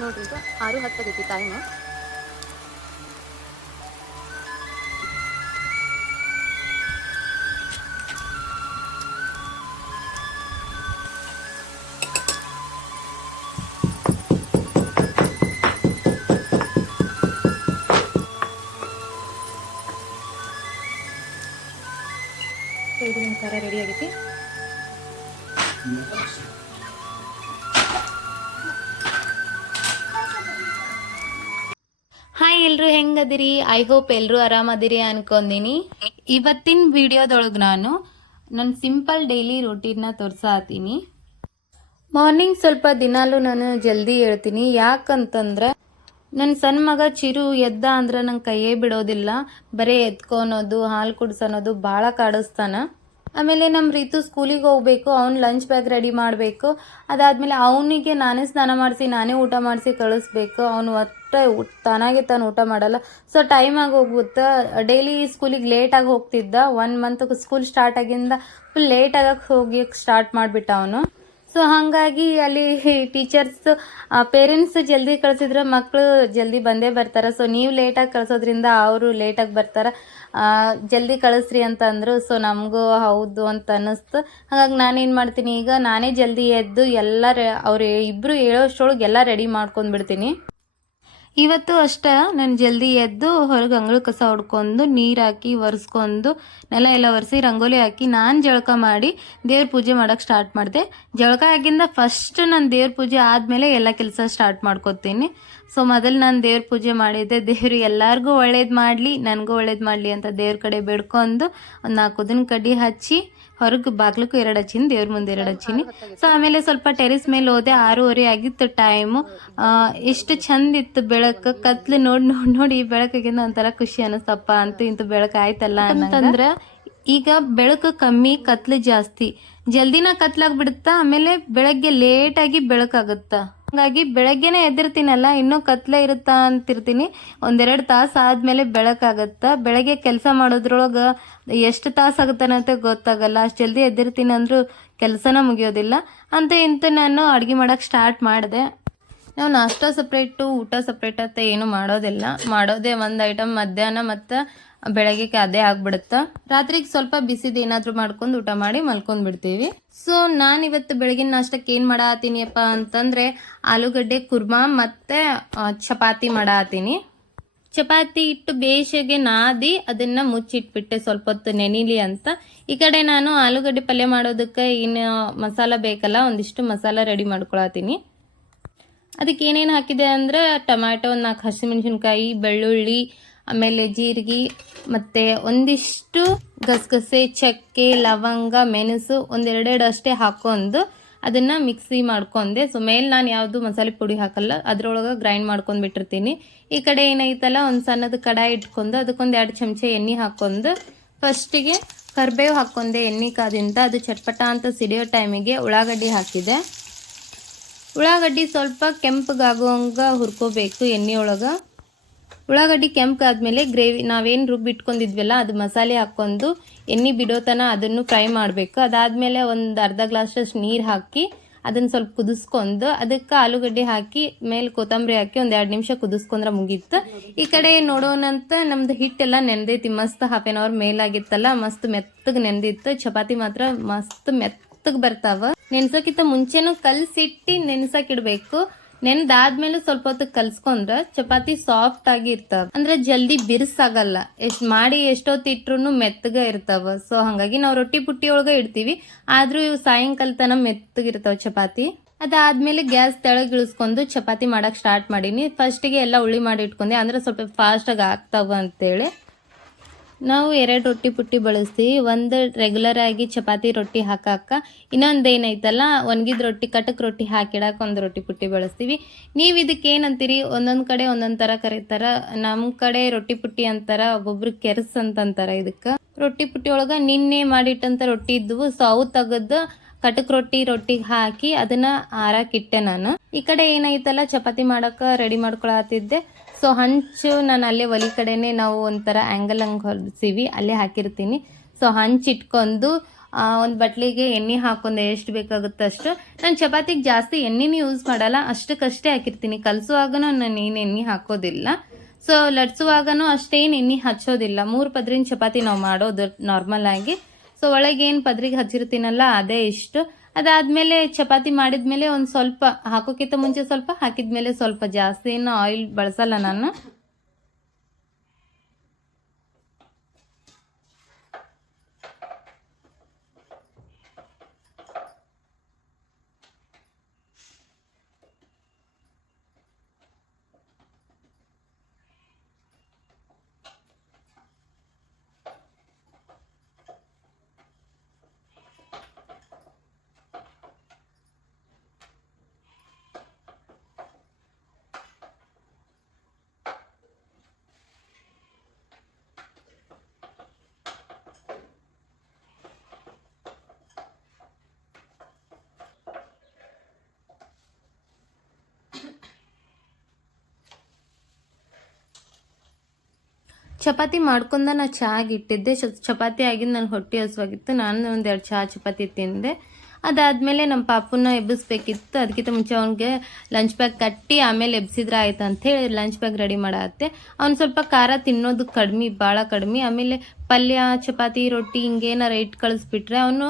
ನೋಡ್ರಿ ಈಗ 6:10 ಆಗೈತಿ ಟೈಮ್. ಇದು ನಮ್ಮ ಖಾರ ರೆಡಿ ಆಗೈತಿ. ಹಾಯ್, ಎಲ್ರು ಹೆಂಗದಿರಿ? ಐ ಹೋಪ್ ಎಲ್ರು ಆರಾಮದಿರಿ ಅನ್ಕೊಂದಿನಿ. ಇವತ್ತಿನ ವಿಡಿಯೋದೊಳಗೆ ನಾನು ನನ್ನ ಸಿಂಪಲ್ ಡೈಲಿ ರೂಟೀನ್ನ ತೋರ್ಸಾತೀನಿ. ಮಾರ್ನಿಂಗ್ ಸ್ವಲ್ಪ ದಿನಾಲು ನಾನು ಜಲ್ದಿ ಹೇಳ್ತೀನಿ. ಯಾಕಂತಂದ್ರೆ ನನ್ನ ಸಣ್ಣ ಮಗ ಚಿರು ಎದ್ದ ಅಂದ್ರೆ ನಂಗೆ ಕೈಯೇ ಬಿಡೋದಿಲ್ಲ. ಬರೀ ಎತ್ಕೊಳೋದು, ಹಾಲು ಕುಡ್ಸೋದು ಭಾಳ ಕಾಡಿಸ್ತಾನ. ಆಮೇಲೆ ನಮ್ಮ ರೀತು ಸ್ಕೂಲಿಗೆ ಹೋಗ್ಬೇಕು, ಅವ್ನು ಲಂಚ್ ಬ್ಯಾಗ್ ರೆಡಿ ಮಾಡಬೇಕು. ಅದಾದಮೇಲೆ ಅವನಿಗೆ ನಾನೇ ಸ್ನಾನ ಮಾಡಿಸಿ ನಾನೇ ಊಟ ಮಾಡಿಸಿ ಕಳಿಸ್ಬೇಕು. ಅವನು ಒಟ್ಟು ತಾನಾಗೆ ತಾನು ಊಟ ಮಾಡಲ್ಲ. ಸೊ ಟೈಮಾಗಿ ಹೋಗುತ್ತೆ. ಡೈಲಿ ಸ್ಕೂಲಿಗೆ ಲೇಟಾಗಿ ಹೋಗ್ತಿದ್ದ. 1 ಮಂತ್ ಸ್ಕೂಲ್ ಸ್ಟಾರ್ಟ್ ಆಗಿಂದ ಫುಲ್ ಲೇಟಾಗಿ ಹೋಗಿ ಸ್ಟಾರ್ಟ್ ಮಾಡಿಬಿಟ್ಟ ಅವನು. ಸೊ ಹಾಗಾಗಿ ಅಲ್ಲಿ ಟೀಚರ್ಸ್ ಪೇರೆಂಟ್ಸ್ ಜಲ್ದಿ ಕಳಿಸಿದ್ರೆ ಮಕ್ಕಳು ಜಲ್ದಿ ಬಂದೇ ಬರ್ತಾರೆ. ಸೊ ನೀವು ಲೇಟಾಗಿ ಕಳಿಸೋದ್ರಿಂದ ಅವರು ಲೇಟಾಗಿ ಬರ್ತಾರೆ. ಜಲ್ದಿ ಕಳಿಸ್ರಿ ಅಂತ ಅಂದರು. ಸೊ ನಮಗೂ ಹೌದು ಅಂತ ಅನ್ನಿಸ್ತು. ಹಾಗಾಗಿ ನಾನೇನು ಮಾಡ್ತೀನಿ, ಈಗ ನಾನೇ ಜಲ್ದಿ ಎದ್ದು ಎಲ್ಲ ಅವ್ರು ಇಬ್ಬರು ಹೇಳೋಷ್ಟ್ರೊಳಗೆ ಎಲ್ಲ ರೆಡಿ ಮಾಡ್ಕೊಂಡ್ಬಿಡ್ತೀನಿ. ಇವತ್ತು ಅಷ್ಟೇ ನಾನು ಜಲ್ದಿ ಎದ್ದು ಹೊರಗೆ ಅಂಗಳ ಕಸ ಹೊಡ್ಕೊಂಡು ನೀರು ಹಾಕಿ ಒರೆಸ್ಕೊಂಡು ನೆಲ ಎಲ್ಲ ಒರೆಸಿ ರಂಗೋಲಿ ಹಾಕಿ ನಾನು ಜಳಕ ಮಾಡಿ ದೇವ್ರ ಪೂಜೆ ಮಾಡೋಕ್ಕೆ ಸ್ಟಾರ್ಟ್ ಮಾಡಿದೆ. ಜಳಕ ಆಗಿಂದ ಫಸ್ಟ್ ನಾನು ದೇವ್ರ ಪೂಜೆ ಆದಮೇಲೆ ಎಲ್ಲ ಕೆಲಸ ಸ್ಟಾರ್ಟ್ ಮಾಡ್ಕೊತೀನಿ. ಸೊ ಮೊದಲು ನಾನು ದೇವ್ರ ಪೂಜೆ ಮಾಡಿದ್ದೆ. ದೇವರು ಎಲ್ಲರಿಗೂ ಒಳ್ಳೇದು ಮಾಡಲಿ, ನನಗೂ ಒಳ್ಳೇದು ಮಾಡಲಿ ಅಂತ ದೇವ್ರ ಕಡೆ ಬೇಡ್ಕೊಂಡು ಒಂದು 4 ಉದ್ದಿನ ಕಡ್ಡಿ ಹಚ್ಚಿ ಹೊರಗೆ ಬಾಗ್ಲಕ್ಕೂ 2 ಹಚ್ಚೀನಿ, ದೇವ್ರ ಮುಂದೆ 2 ಹಚ್ಚೀನಿ. ಸೊ ಆಮೇಲೆ ಸ್ವಲ್ಪ ಟೆರೆಸ್ ಮೇಲೆ ಹೋದೆ. 6:30 ಆಗಿತ್ತು ಟೈಮು. ಎಷ್ಟು ಚಂದ ಇತ್ತು ಬೆಳಕು. ಕತ್ಲು ನೋಡಿ ಬೆಳಕಿಗಿಂತ ಒಂಥರ ಖುಷಿ ಅನ್ನಿಸ್ತಪ್ಪ. ಅಂತೂ ಇಂತೂ ಬೆಳಕು ಆಯ್ತಲ್ಲ ಅಂತಂದ್ರೆ. ಈಗ ಬೆಳಕು ಕಮ್ಮಿ, ಕತ್ಲು ಜಾಸ್ತಿ. ಜಲ್ದಿನ ಕತ್ಲಾಗ್ಬಿಡುತ್ತಾ. ಆಮೇಲೆ ಬೆಳಗ್ಗೆ ಲೇಟಾಗಿ ಬೆಳಕಾಗುತ್ತಾ. ಹಾಗಾಗಿ ಬೆಳಗ್ಗೆನೇ ಎದ್ದಿರ್ತೀನಲ್ಲ, ಇನ್ನೂ ಕತ್ಲೆ ಇರುತ್ತಾ ಅಂತಿರ್ತೀನಿ. 1-2 ತಾಸು ಆದಮೇಲೆ ಬೆಳಕಾಗತ್ತಾ. ಬೆಳಗ್ಗೆ ಕೆಲಸ ಮಾಡೋದ್ರೊಳಗೆ ಎಷ್ಟು ತಾಸು ಆಗುತ್ತಾನಂತ ಗೊತ್ತಾಗಲ್ಲ. ಅಷ್ಟು ಜಲ್ದಿ ಎದ್ದಿರ್ತೀನಿ ಅಂದರೂ ಕೆಲಸನ ಮುಗಿಯೋದಿಲ್ಲ. ಅಂತ ಇಂತೂ ನಾನು ಅಡುಗೆ ಮಾಡೋಕ್ಕೆ ಸ್ಟಾರ್ಟ್ ಮಾಡಿದೆ. ನಾವು ನಾಷ್ಟ ಸಪ್ರೇಟು, ಊಟ ಸಪ್ರೇಟ್ ಅಂತ ಏನು ಮಾಡೋದಿಲ್ಲ. ಮಾಡೋದೇ ಒಂದು ಐಟಮ್ ಮಧ್ಯಾಹ್ನ ಮತ್ತು ಬೆಳಗ್ಗೆ ಅದೇ ಆಗ್ಬಿಡುತ್ತೆ. ರಾತ್ರಿಗೆ ಸ್ವಲ್ಪ ಬಿಸಿದು ಏನಾದರೂ ಮಾಡ್ಕೊಂಡು ಊಟ ಮಾಡಿ ಮಲ್ಕೊಂಡ್ಬಿಡ್ತೀವಿ. ಸೊ ನಾನಿವತ್ತು ಬೆಳಗಿನ ನಾಷ್ಟಕ್ಕೆ ಏನು ಮಾಡತ್ತೀನಿಯಪ್ಪ ಅಂತಂದರೆ ಆಲೂಗಡ್ಡೆ ಕುರ್ಮಾ ಮತ್ತು ಚಪಾತಿ ಮಾಡತ್ತೀನಿ. ಚಪಾತಿ ಇಟ್ಟು ಬೇಯಿಸಿಗೆ ನಾದಿ ಅದನ್ನು ಮುಚ್ಚಿಟ್ಬಿಟ್ಟೆ ಸ್ವಲ್ಪ ಹೊತ್ತು ನೆನಿಲಿ ಅಂತ. ಈ ಕಡೆ ನಾನು ಆಲೂಗಡ್ಡೆ ಪಲ್ಯ ಮಾಡೋದಕ್ಕೆ ಇನ್ನು ಮಸಾಲ ಬೇಕಲ್ಲ, ಒಂದಿಷ್ಟು ಮಸಾಲ ರೆಡಿ ಮಾಡ್ಕೊಳತ್ತೀನಿ. ಅದಕ್ಕೆ ಏನೇನು ಹಾಕಿದೆ ಅಂದರೆ ಟೊಮ್ಯಾಟೊ, 4 ಹಸಿಮೆಣಸಿನ್ಕಾಯಿ, ಬೆಳ್ಳುಳ್ಳಿ, ಆಮೇಲೆ ಜೀರಿಗೆ ಮತ್ತು ಒಂದಿಷ್ಟು ಗಸಗಸೆ, ಚಕ್ಕೆ, ಲವಂಗ, ಮೆಣಸು 1-2 ಅಷ್ಟೇ ಹಾಕೊಂಡು ಅದನ್ನು ಮಿಕ್ಸಿ ಮಾಡ್ಕೊಂಡೆ. ಸೊ ಮೇಲೆ ನಾನು ಯಾವುದು ಮಸಾಲೆ ಪುಡಿ ಹಾಕಲ್ಲ, ಅದರೊಳಗೆ ಗ್ರೈಂಡ್ ಮಾಡ್ಕೊಂಡು ಬಿಟ್ಟಿರ್ತೀನಿ. ಈ ಕಡೆ ಏನೈತಲ್ಲ ಒಂದು ಸಣ್ಣದ ಕಡಾಯಿ ಇಟ್ಕೊಂಡು ಅದಕ್ಕೊಂದು 2 ಚಮಚ ಎಣ್ಣೆ ಹಾಕ್ಕೊಂಡು ಫಸ್ಟಿಗೆ ಕರಿಬೇವು ಹಾಕ್ಕೊಂಡೆ. ಎಣ್ಣೆ ಕಾದಿಂದ ಅದು ಚಟ್ಪಟ ಅಂತ ಸಿಡಿಯೋ ಟೈಮಿಗೆ ಉಳ್ಳಾಗಡ್ಡಿ ಹಾಕಿದೆ. ಉಳ್ಳಾಗಡ್ಡಿ ಸ್ವಲ್ಪ ಕೆಂಪಗಾಗೋಂಗೆ ಹುರ್ಕೋಬೇಕು ಎಣ್ಣೆ ಒಳಗೆ. ಉಳ್ಳಾಗಡ್ಡಿ ಕೆಂಪಾದ್ಮೇಲೆ ಗ್ರೇವಿ ನಾವೇನು ರುಬ್ಬಿಟ್ಕೊಂಡಿದ್ವಲ್ಲ ಅದು ಮಸಾಲೆ ಹಾಕ್ಕೊಂಡು ಎಣ್ಣೆ ಬಿಡೋತನ ಅದನ್ನು ಫ್ರೈ ಮಾಡಬೇಕು. ಅದಾದಮೇಲೆ ಒಂದು ಅರ್ಧ ಗ್ಲಾಸಷ್ಟು ನೀರು ಹಾಕಿ ಅದನ್ನು ಸ್ವಲ್ಪ ಕುದಿಸ್ಕೊಂಡು ಅದಕ್ಕೆ ಆಲೂಗಡ್ಡೆ ಹಾಕಿ ಮೇಲೆ ಕೊತ್ತಂಬರಿ ಹಾಕಿ ಒಂದು 2 ನಿಮಿಷ ಕುದಿಸ್ಕೊಂಡ್ರೆ ಮುಗೀತು. ಈ ಕಡೆ ನೋಡೋಣಂತ ನಮ್ದು ಹಿಟ್ಟೆಲ್ಲ ನೆನೆದೈತಿ. ಮಸ್ತ್ 1/2 hour ಮೇಲಾಗಿತ್ತಲ್ಲ, ಮಸ್ತ್ ಮೆತ್ತಗೆ ನೆನೆದಿತ್ತು. ಚಪಾತಿ ಮಾತ್ರ ಮಸ್ತ್ ಮೆತ್ತಗೆ ಬರ್ತಾವ. ನೆನ್ಸೋಕ್ಕಿಂತ ಮುಂಚೆನೂ ಕಲಸಿಟ್ಟು ನೆನ್ಸಕ್ಕಿಡ್ಬೇಕು. ನೆನ್ದಾದ್ಮೇಲೆ ಸ್ವಲ್ಪ ಹೊತ್ತು ಕಲ್ಸ್ಕೊಂಡ್ರೆ ಚಪಾತಿ ಸಾಫ್ಟ್ ಆಗಿ ಇರ್ತಾವ. ಅಂದ್ರೆ ಜಲ್ದಿ ಬಿರ್ಸಾಗಲ್ಲ. ಎಷ್ಟೊತ್ತು ಇಟ್ರು ಮೆತ್ತಗ ಇರ್ತಾವ. ಸೊ ಹಾಗಾಗಿ ನಾವು ರೊಟ್ಟಿ ಪುಟ್ಟಿ ಒಳಗ ಇಡ್ತೀವಿ, ಆದ್ರೂ ಇವು ಸಾಯಂಕಾಲ ತನ ಮೆತ್ತಗಿರ್ತಾವ ಚಪಾತಿ. ಅದಾದ್ಮೇಲೆ ಗ್ಯಾಸ್ ತೆಳಗ್ ಇಳಿಸ್ಕೊಂಡು ಚಪಾತಿ ಮಾಡಕ್ ಸ್ಟಾರ್ಟ್ ಮಾಡೀನಿ. ಫಸ್ಟಿಗೆ ಎಲ್ಲ ಉಳ್ಳಿ ಮಾಡಿ ಇಟ್ಕೊಂಡೆ, ಅಂದ್ರೆ ಸ್ವಲ್ಪ ಫಾಸ್ಟ್ ಆಗಿ ಆಗ್ತಾವ ಅಂತೇಳಿ. ನಾವು 2 ರೊಟ್ಟಿ ಪುಟ್ಟಿ ಬಳಸ್ತೀವಿ. ಒಂದು ರೆಗ್ಯುಲರ್ ಆಗಿ ಚಪಾತಿ ರೊಟ್ಟಿ ಹಾಕಾಕ, ಇನ್ನೊಂದು ಏನೈತಲ್ಲ ಒಣಗಿದ ರೊಟ್ಟಿ ಕಟಕ್ ರೊಟ್ಟಿ ಹಾಕಿಡಕ್ಕೆ ಒಂದು ರೊಟ್ಟಿ ಪುಟ್ಟಿ ಬಳಸ್ತೀವಿ. ನೀವು ಇದಕ್ಕೆ ಏನಂತೀರಿ? ಒಂದೊಂದು ಕಡೆ ಒಂದೊಂದು ಥರ ಕರೀತಾರ. ನಮ್ಮ ಕಡೆ ರೊಟ್ಟಿ ಪುಟ್ಟಿ ಅಂತಾರ, ಒಬ್ಬೊಬ್ರು ಕೆರ್ಸ್ ಅಂತಂತಾರ. ಇದಕ್ಕೆ ರೊಟ್ಟಿ ಪುಟ್ಟಿ ಒಳಗೆ ನಿನ್ನೆ ಮಾಡಿಟ್ಟಂಥ ರೊಟ್ಟಿ ಇದ್ವು. ಸೊ ಅವು ತೆಗೆದು ಕಟಕ್ ರೊಟ್ಟಿಗೆ ಹಾಕಿ ಅದನ್ನ ಆರಾಕಿಟ್ಟೆ ನಾನು. ಈ ಕಡೆ ಏನೈತಲ್ಲ ಚಪಾತಿ ಮಾಡಕ್ಕೆ ರೆಡಿ ಮಾಡ್ಕೊಳತ್ತಿದ್ದೆ. ಸೊ ಹಂಚು ನಾನು ಅಲ್ಲೇ ಒಲಿ ಕಡೆನೇ ನಾವು ಒಂಥರ ಆ್ಯಂಗಲ್ ಹಂಗೆ ಹೊಲಿಸೀವಿ, ಅಲ್ಲೇ ಹಾಕಿರ್ತೀನಿ. ಸೊ ಹಂಚಿಟ್ಕೊಂಡು ಒಂದು ಬಟ್ಲಿಗೆ ಎಣ್ಣೆ ಹಾಕೊಂಡು ಎಷ್ಟು ಬೇಕಾಗುತ್ತೆ ಅಷ್ಟು. ನಾನು ಚಪಾತಿಗೆ ಜಾಸ್ತಿ ಎಣ್ಣೆನೂ ಯೂಸ್ ಮಾಡಲ್ಲ, ಅಷ್ಟಕ್ಕಷ್ಟೇ ಹಾಕಿರ್ತೀನಿ. ಕಲಸುವಾಗನೂ ನಾನು ಏನು ಎಣ್ಣೆ ಹಾಕೋದಿಲ್ಲ. ಸೊ ಲಟ್ಸುವಾಗನೂ ಅಷ್ಟೇನು ಎಣ್ಣೆ ಹಚ್ಚೋದಿಲ್ಲ. 3 ಪದ್ರಿನ ಚಪಾತಿ ನಾವು ಮಾಡೋದು ನಾರ್ಮಲ್ ಆಗಿ. ಸೊ ಒಳಗೆ ಏನು ಪದ್ರಿಗೆ ಹಚ್ಚಿರ್ತೀನಲ್ಲ ಅದೇ ಇಷ್ಟು. ಅದಾದಮೇಲೆ ಚಪಾತಿ ಮಾಡಿದ್ಮೇಲೆ ಒಂದು ಸ್ವಲ್ಪ ಹಾಕೋಕ್ಕಿಂತ ಮುಂಚೆ ಸ್ವಲ್ಪ, ಹಾಕಿದ್ಮೇಲೆ ಸ್ವಲ್ಪ, ಜಾಸ್ತಿ ಏನು ಆಯಿಲ್ ಬಳಸಲ್ಲ ನಾನು. ಚಪಾತಿ ಮಾಡ್ಕೊಂಡ ನಾ ಚಹಾಗೆ ಇಟ್ಟಿದ್ದೆ. ಚಪಾತಿ ಆಗಿದ್ದು ನನಗೆ ಹೊಟ್ಟೆ ಹಸುವಾಗಿತ್ತು. ನಾನು 1-2 ಚಹಾ ಚಪಾತಿ ತಿಂದೆ. ಅದಾದಮೇಲೆ ನಮ್ಮ ಪಾಪುನ ಎಬ್ಬಿಸ್ಬೇಕಿತ್ತು. ಅದಕ್ಕಿಂತ ಮುಂಚೆ ಅವ್ನಿಗೆ ಲಂಚ್ ಬ್ಯಾಗ್ ಕಟ್ಟಿ ಆಮೇಲೆ ಎಬ್ಸಿದ್ರೆ ಆಯ್ತು ಅಂಥೇಳಿ ಲಂಚ್ ಬ್ಯಾಗ್ ರೆಡಿ ಮಾಡತ್ತೆ. ಅವ್ನು ಸ್ವಲ್ಪ ಖಾರ ತಿನ್ನೋದು ಕಡಿಮೆ, ಭಾಳ ಕಡಿಮೆ. ಆಮೇಲೆ ಪಲ್ಯ, ಚಪಾತಿ, ರೊಟ್ಟಿ ಹಿಂಗೇನಾರ ಇಟ್ಟು ಕಳಿಸ್ಬಿಟ್ರೆ ಅವನು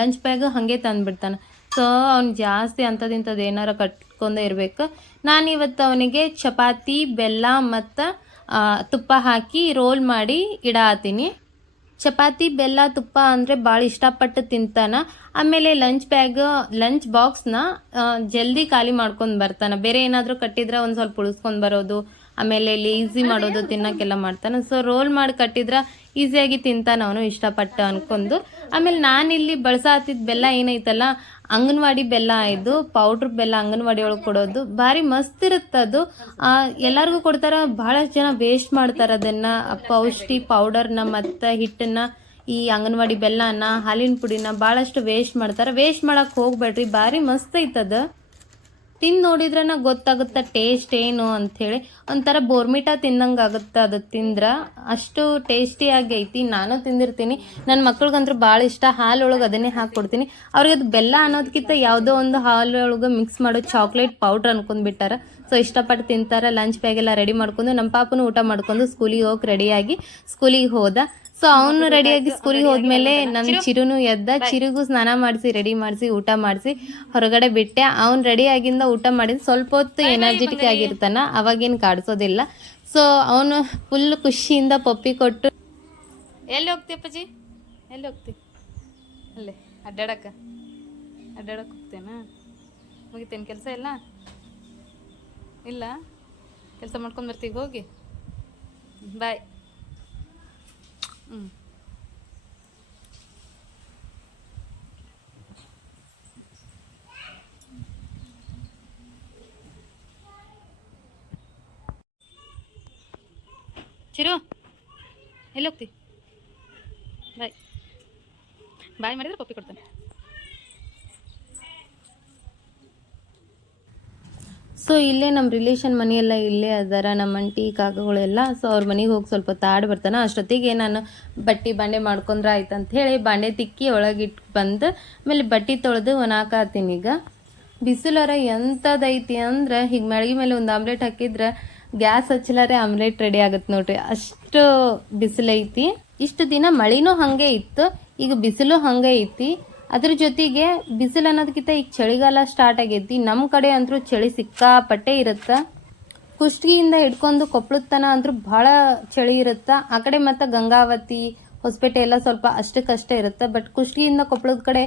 ಲಂಚ್ ಬ್ಯಾಗ್ ಹಾಗೆ ತಂದುಬಿಡ್ತಾನೆ. ಸೊ ಅವ್ನು ಜಾಸ್ತಿ ಅಂಥದ್ದು ಏನಾರ ಕಟ್ಕೊಂಡೇ ಇರಬೇಕು. ನಾನಿವತ್ತು ಅವನಿಗೆ ಚಪಾತಿ, ಬೆಲ್ಲ ಮತ್ತು ತುಪ್ಪ ಹಾಕಿ ರೋಲ್ ಮಾಡಿ ಇಡಾತೀನಿ. ಚಪಾತಿ, ಬೆಲ್ಲ, ತುಪ್ಪ ಅಂದರೆ ಭಾಳ ಇಷ್ಟಪಟ್ಟು ತಿಂತಾನೆ. ಆಮೇಲೆ ಲಂಚ್ ಬಾಕ್ಸ್ನ ಜಲ್ದಿ ಖಾಲಿ ಮಾಡ್ಕೊಂಡು ಬರ್ತಾನೆ. ಬೇರೆ ಏನಾದರೂ ಕಟ್ಟಿದ್ರೆ ಒಂದು ಸ್ವಲ್ಪ ಉಳಿಸ್ಕೊಂಡು ಬರೋದು, ಆಮೇಲೆ ಲೇಸಿ ಮಾಡೋದು, ತಿನ್ನೋಕ್ಕೆಲ್ಲ ಮಾಡ್ತಾನೆ. ಸೊ ರೋಲ್ ಮಾಡಿ ಕಟ್ಟಿದ್ರೆ ಈಸಿಯಾಗಿ ತಿಂತಾನೆ ಅವನು ಇಷ್ಟಪಟ್ಟು ಅನ್ಕೊಂಡು. ಆಮೇಲೆ ನಾನಿಲ್ಲಿ ಬಳಸಾತಿದ್ದ ಬೆಲ್ಲ ಏನೈತಲ್ಲ, ಅಂಗನವಾಡಿ ಬೆಲ್ಲ, ಇದು ಪೌಡ್ರ್ ಬೆಲ್ಲ ಅಂಗನವಾಡಿ ಒಳಗೆ ಕೊಡೋದು. ಭಾರಿ ಮಸ್ತ್ ಇರುತ್ತೆ ಅದು. ಎಲ್ಲರಿಗೂ ಕೊಡ್ತಾರೆ. ಭಾಳಷ್ಟು ಜನ ವೇಸ್ಟ್ ಮಾಡ್ತಾರೆ ಅದನ್ನು, ಪೌಷ್ಟಿ ಪೌಡರ್ನ ಮತ್ತು ಹಿಟ್ಟನ್ನು, ಈ ಅಂಗನವಾಡಿ ಬೆಲ್ಲನ, ಹಾಲಿನ ಪುಡಿನ ಭಾಳಷ್ಟು ವೇಸ್ಟ್ ಮಾಡ್ತಾರೆ. ವೇಸ್ಟ್ ಮಾಡೋಕ್ಕೆ ಹೋಗ್ಬೇಡ್ರಿ, ಭಾರಿ ಮಸ್ತ್ ಐತದ. ತಿಂದು ನೋಡಿದ್ರೆ ಗೊತ್ತಾಗುತ್ತೆ ಟೇಸ್ಟ್ ಏನು ಅಂಥೇಳಿ. ಒಂಥರ ಬೋರ್ಮಿಟಾ ತಿಂದಂಗೆ ಆಗುತ್ತೆ ಅದು ತಿಂದ್ರೆ, ಅಷ್ಟು ಟೇಸ್ಟಿಯಾಗಿ ಐತಿ. ನಾನು ತಿಂದಿರ್ತೀನಿ. ನನ್ನ ಮಕ್ಳಿಗಂತೂ ಭಾಳ ಇಷ್ಟ. ಹಾಲೊಳಗೆ ಅದನ್ನೇ ಹಾಕ್ಕೊಡ್ತೀನಿ. ಅವ್ರಿಗೆ ಅದು ಬೆಲ್ಲ ಅನ್ನೋದಕ್ಕಿಂತ ಯಾವುದೋ ಒಂದು ಹಾಲೊಳಗೆ ಮಿಕ್ಸ್ ಮಾಡೋ ಚಾಕ್ಲೇಟ್ ಪೌಡ್ರ್ ಅನ್ಕೊಂಡ್ಬಿಟ್ಟಾರ. ಸೊ ಇಷ್ಟಪಟ್ಟು ತಿಂತಾರೆ. ಲಂಚ್ ಬ್ಯಾಗೆಲ್ಲ ರೆಡಿ ಮಾಡ್ಕೊಂಡು ನಮ್ಮ ಪಾಪನು ಊಟ ಮಾಡ್ಕೊಂಡು ಸ್ಕೂಲಿಗೆ ಹೋಗಿ ರೆಡಿಯಾಗಿ ಸ್ಕೂಲಿಗೆ ಹೋದ. ಸೊ ಅವನು ರೆಡಿಯಾಗಿ ಸ್ಕೂಲಿಗೆ ಹೋದ್ಮೇಲೆ ನನ್ನ ಚಿರುನು ಎದ್ದ. ಚಿರುಗೂ ಸ್ನಾನ ಮಾಡಿಸಿ ರೆಡಿ ಮಾಡಿಸಿ ಊಟ ಮಾಡಿಸಿ ಹೊರಗಡೆ ಬಿಟ್ಟೆ. ಅವ್ನು ರೆಡಿಯಾಗಿಂದ ಊಟ ಮಾಡಿದ ಸ್ವಲ್ಪ ಹೊತ್ತು ಎನರ್ಜೆಟಿಕ್ ಆಗಿರ್ತಾನ, ಅವಾಗೇನು ಕಾಡಿಸೋದಿಲ್ಲ. ಸೊ ಅವನು ಫುಲ್ ಖುಷಿಯಿಂದ ಪಪ್ಪಿ ಕೊಟ್ಟು, ಎಲ್ಲಿ ಹೋಗ್ತಿ ಅಪ್ಪಾಜಿ, ಎಲ್ಲಿ ಹೋಗ್ತಿ? ಅಲ್ಲೇ ಅಡ್ಡಾಡಕ್ಕೆ ಹೋಗ್ತೇನಾ? ಮುಗಿತೇನು ಕೆಲಸ ಎಲ್ಲ? ಇಲ್ಲ, ಕೆಲಸ ಮಾಡ್ಕೊಂಡು ಬರ್ತೀವಿ, ಹೋಗಿ ಬಾಯ್. ಚಿರು, ಎಲ್ಲಿ ಹೋಗ್ತಿ? ಬಾಯ್ ಬಾಯ್ ಮಾಡಿದ್ರೆ ಪಪ್ಪಿ ಕೊಡ್ತಾನೆ. ಸೊ ಇಲ್ಲೇ ನಮ್ಮ ರಿಲೇಷನ್ ಮನೆಯೆಲ್ಲ ಇಲ್ಲೇ ಅದಾರ, ನಮ್ಮ ಅಂಟಿ ಕಾಕಗಳೆಲ್ಲ. ಸೊ ಅವ್ರ ಮನೆಗೆ ಹೋಗಿ ಸ್ವಲ್ಪ ತಾಡಿ ಬರ್ತಾನೆ. ಅಷ್ಟೊತ್ತಿಗೆ ನಾನು ಬಾಂಡೆ ಮಾಡ್ಕೊಂಡ್ರೆ ಆಯ್ತು ಅಂತ ಹೇಳಿ ಬಾಂಡೆ ತಿಕ್ಕಿ ಒಳಗಿಟ್ಟು ಬಂದು ಆಮೇಲೆ ಬಟ್ಟೆ ತೊಳೆದು ಒಣಾಕತ್ತೀನಿ. ಈಗ ಬಿಸಿಲರ ಎಂಥದೈತಿ ಅಂದ್ರೆ, ಹೀಗೆ ಮೆಳಗಿ ಮೇಲೆ ಒಂದು ಆಮ್ಲೆಟ್ ಹಾಕಿದ್ರೆ ಗ್ಯಾಸ್ ಹಚ್ಚಲಾರೆ ಆಮ್ಲೆಟ್ ರೆಡಿ ಆಗುತ್ತೆ ನೋಡ್ರಿ, ಅಷ್ಟು ಬಿಸಿಲೈತಿ. ಇಷ್ಟು ದಿನ ಮಳಿನೂ ಹಾಗೆ ಇತ್ತು, ಈಗ ಬಿಸಿಲು ಹಾಗೆ ಐತಿ. ಅದ್ರ ಜೊತೆಗೆ ಬಿಸಿಲು ಅನ್ನೋದಕ್ಕಿಂತ ಈಗ ಚಳಿಗಾಲ ಸ್ಟಾರ್ಟ್ ಆಗೈತಿ. ನಮ್ಮ ಕಡೆ ಅಂತೂ ಚಳಿ ಸಿಕ್ಕಾಪಟ್ಟೆ ಇರುತ್ತೆ. ಕುಷ್ಟಗಿಯಿಂದ ಹಿಡ್ಕೊಂಡು ಕೊಪ್ಪಳದ ತನ ಅಂತೂ ಭಾಳ ಚಳಿ ಇರುತ್ತೆ. ಆ ಕಡೆ ಮತ್ತು ಗಂಗಾವತಿ, ಹೊಸಪೇಟೆ ಎಲ್ಲ ಸ್ವಲ್ಪ ಅಷ್ಟಕ್ಕಷ್ಟೇ ಇರುತ್ತೆ. ಬಟ್ ಕುಷ್ಟಗಿಯಿಂದ ಕೊಪ್ಪಳದ ಕಡೆ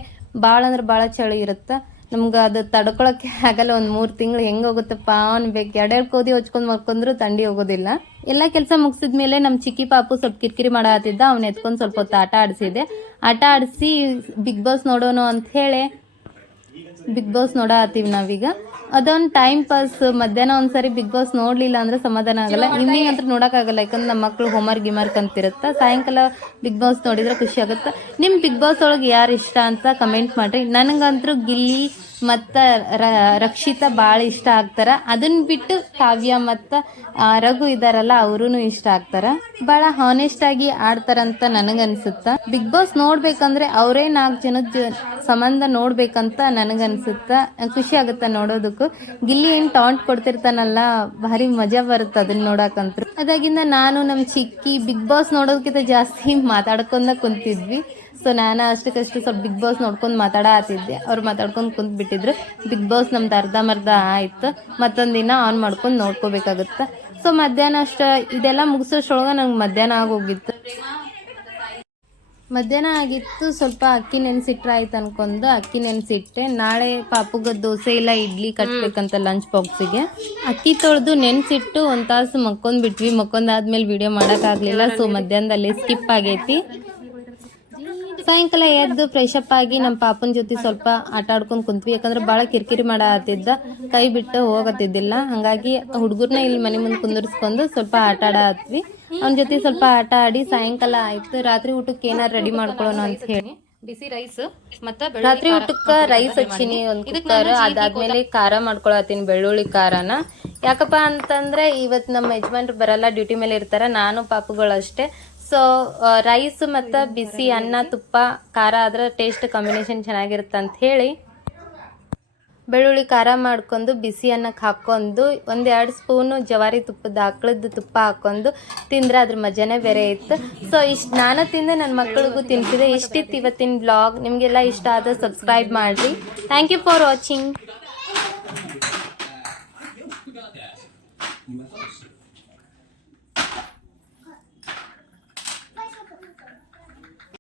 ಭಾಳ ಅಂದ್ರೆ ಭಾಳ ಚಳಿ ಇರುತ್ತೆ. ನಮ್ಗೆ ಅದು ತಡ್ಕೊಳಕ್ಕೆ ಆಗಲ್ಲ. ಒಂದು 3 ತಿಂಗಳು ಹೆಂಗೆ ಹೋಗುತ್ತಪ್ಪ ಅನ್ಬೇಕು. 2 ಕೋದಿ ಹೊಚ್ಕೊಂಡು ಮಲ್ಕೊಂಡ್ರು ಥಂಡಿ ಹೋಗೋದಿಲ್ಲ. ಎಲ್ಲ ಕೆಲಸ ಮುಗಿಸಿದ್ಮೇಲೆ ನಮ್ಮ ಚಿಕ್ಕಿ ಪಾಪು ಸ್ವಲ್ಪ ಕಿರಿಕಿರಿ ಮಾಡತ್ತಿದ್ದ. ಅವ್ನ ಎತ್ಕೊಂಡು ಸ್ವಲ್ಪ ಹೊತ್ತು ಆಟ ಆಡಿಸಿದೆ. ಆಟ ಆಡಿಸಿ ಬಿಗ್ ಬಾಸ್ ನೋಡೋಣ ಅಂಥೇಳಿ ಬಿಗ್ ಬಾಸ್ ನೋಡತ್ತೀವಿ ನಾವೀಗ. ಅದೊಂದು ಟೈಮ್ ಪಾಸ್. ಮಧ್ಯಾಹ್ನ ಒಂದ್ಸರಿ ಬಿಗ್ ಬಾಸ್ ನೋಡಲಿಲ್ಲ ಅಂದ್ರೆ ಸಮಾಧಾನ ಆಗಲ್ಲ. ಈವ್ನಿಂಗ್ ಅಂತೂ ನೋಡೋಕ್ಕಾಗಲ್ಲ, ಯಾಕಂದ್ರೆ ನಮ್ಮ ಮಕ್ಕಳು ಹೋಮ್ವರ್ಕ್ ಅಂತಿರುತ್ತೆ. ಸಾಯಂಕಾಲ ಬಿಗ್ ಬಾಸ್ ನೋಡಿದ್ರೆ ಖುಷಿ ಆಗುತ್ತೆ. ನಿಮ್ಮ ಬಿಗ್ ಬಾಸ್ ಒಳಗೆ ಯಾರು ಇಷ್ಟ ಅಂತ ಕಮೆಂಟ್ ಮಾಡಿರಿ. ನನಗಂತೂ ಗಿಲ್ಲಿ, ಮತ್ತು ರಕ್ಷಿತಾ ಭಾಳ ಇಷ್ಟ ಆಗ್ತಾರ. ಅದನ್ನ ಬಿಟ್ಟು ಕಾವ್ಯ ಮತ್ತು ರಘು ಇದಾರಲ್ಲ ಅವರು ಇಷ್ಟ ಆಗ್ತಾರ. ಭಾಳ ಹಾನೆಸ್ಟ್ ಆಗಿ ಆಡ್ತಾರಂತ ನನಗನ್ಸುತ್ತ. ಬಿಗ್ ಬಾಸ್ ನೋಡ್ಬೇಕಂದ್ರೆ ಅವರೇ 4 ಜನದ ಸಂಬಂಧ ನೋಡ್ಬೇಕಂತ ನನಗನ್ಸುತ್ತ. ಖುಷಿ ಆಗುತ್ತ ನೋಡೋದಕ್ಕೂ. ಗಿಲ್ಲಿ ಏನು ಟಾಂಟ್ ಕೊಡ್ತಿರ್ತಾನಲ್ಲ, ಭಾರಿ ಮಜಾ ಬರುತ್ತೆ ಅದನ್ನ ನೋಡಕಂತ್ರು. ಅದಾಗಿಂದ ನಾನು ನಮ್ಮ ಚಿಕ್ಕಿ ಬಿಗ್ ಬಾಸ್ ನೋಡೋದಕ್ಕಿಂತ ಜಾಸ್ತಿ ಮಾತಾಡ್ಕೊಂಡ ಕುಂತಿದ್ವಿ. ಸೊ ನಾನು ಅಷ್ಟಕ್ಕಷ್ಟು ಸ್ವಲ್ಪ ಬಿಗ್ ಬಾಸ್ ನೋಡ್ಕೊಂಡು ಮಾತಾಡತ್ತಿದ್ದೆ. ಅವ್ರು ಮಾತಾಡ್ಕೊಂಡು ಕುಂತು ಬಿಟ್ಟಿದ್ರು. ಬಿಗ್ ಬಾಸ್ ನಮ್ದು ಅರ್ಧಂಬರ್ಧ ಆಯ್ತು. ಮತ್ತೊಂದು ದಿನ ಆನ್ ಮಾಡ್ಕೊಂಡು ನೋಡ್ಕೋಬೇಕಾಗುತ್ತೆ. ಸೊ ಮಧ್ಯಾಹ್ನ ಇದೆಲ್ಲ ಮುಗಿಸೋಷ್ರೊಳಗೆ ನಂಗೆ ಮಧ್ಯಾಹ್ನ ಆಗೋಗಿತ್ತು. ಮಧ್ಯಾಹ್ನ ಆಗಿತ್ತು. ಸ್ವಲ್ಪ ಅಕ್ಕಿ ನೆನೆಸಿಟ್ರಾಯ್ತು ಅನ್ಕೊಂಡು ಅಕ್ಕಿ ನೆನೆಸಿಟ್ಟೆ. ನಾಳೆ ಪಾಪುಗ ದೋಸೆ ಇಲ್ಲ ಇಡ್ಲಿ ಕಟ್ಬೇಕಂತ ಲಂಚ್ ಬಾಕ್ಸಿಗೆ. ಅಕ್ಕಿ ತೊಳೆದು ನೆನೆಸಿಟ್ಟು 1 ತಾಸು ಮಕ್ಕೊಂಡ್ಬಿಟ್ವಿ. ಮಕ್ಕೊಂದಾದ್ಮೇಲೆ ವಿಡಿಯೋ ಮಾಡೋಕ್ಕಾಗಲಿಲ್ಲ. ಸೊ ಮಧ್ಯಾಹ್ನದಲ್ಲಿ ಸ್ಕಿಪ್ ಆಗೈತಿ. ಸಾಯಂಕಾಲ ಎದ್ದು ಫ್ರೆಶ್ ಅಪ್ ಆಗಿ ನಮ್ಮ ಪಾಪನ ಜೊತೆ ಸ್ವಲ್ಪ ಆಟ ಆಡ್ಕೊಂಡು ಕುಂತ್ವಿ. ಯಾಕಂದ್ರೆ ಭಾಳ ಕಿರಿಕಿರಿ ಮಾಡತ್ತಿದ್ದ, ಕೈ ಬಿಟ್ಟು ಹೋಗತ್ತಿದ್ದಿಲ್ಲ. ಹಾಗಾಗಿ ಹುಡುಗರ್ನ ಇಲ್ಲಿ ಮನೆ ಮುಂದೆ ಕುಂದಿರ್ಸ್ಕೊಂಡು ಸ್ವಲ್ಪ ಆಟ ಆಡತ್ವಿ. ಅವನ ಜೊತೆ ಸ್ವಲ್ಪ ಆಟ ಆಡಿ ಸಾಯಂಕಾಲ ಆಯ್ತು. ರಾತ್ರಿ ಊಟಕ್ಕೆ ಏನಾರು ರೆಡಿ ಮಾಡ್ಕೊಳ್ಳೋಣ ಅಂತ ಹೇಳಿ ಬಿಸಿ ರೈಸ್ ಮತ್ತೆ ರಾತ್ರಿ ಊಟಕ್ಕೆ ರೈಸ್ ಹಚ್ಚಿನಿ ಒಂದು ಕುಕ್ಕರ್. ಅದಾದ್ಮೇಲೆ ಖಾರ ಮಾಡ್ಕೊಳತ್ತೀನಿ, ಬೆಳ್ಳುಳ್ಳಿ ಖಾರನ. ಯಾಕಪ್ಪ ಅಂತಂದ್ರೆ ಇವತ್ತು ನಮ್ಮ ಯಜಮಾನ್ರು ಬರಲ್ಲ, ಡ್ಯೂಟಿ ಮೇಲೆ ಇರ್ತಾರ, ನಾನು ಪಾಪುಗಳು ಅಷ್ಟೇ. ಸೊ ರೈಸ್ ಮತ್ತು ಬಿಸಿ ಅನ್ನ, ತುಪ್ಪ, ಖಾರ ಆದ್ರೆ ಟೇಸ್ಟ್ ಕಾಂಬಿನೇಷನ್ ಚೆನ್ನಾಗಿರುತ್ತೆ ಅಂತ ಹೇಳಿ ಬೆಳ್ಳುಳ್ಳಿ ಖಾರ ಮಾಡ್ಕೊಂಡು ಬಿಸಿ ಅನ್ನಕ್ಕೆ ಹಾಕ್ಕೊಂಡು 1-2 ಸ್ಪೂನು ಜವಾರಿ ತುಪ್ಪದ ಆಕಳದ ತುಪ್ಪ ಹಾಕ್ಕೊಂಡು ತಿಂದ್ರೆ ಅದ್ರ ಮಜಾನೇ ಬೇರೆ ಇತ್ತು. ಸೊ ಇಷ್ಟು ನಾನು ತಿಂದು ನನ್ನ ಮಕ್ಕಳಿಗೂ ತಿನ್ಸಿದೆ. ಇಷ್ಟಿತ್ತು ಇವತ್ತಿನ ಬ್ಲಾಗ್. ನಿಮಗೆಲ್ಲ ಇಷ್ಟ ಆದ್ರೆ ಸಬ್ಸ್ಕ್ರೈಬ್ ಮಾಡಿರಿ. Thank you for watching.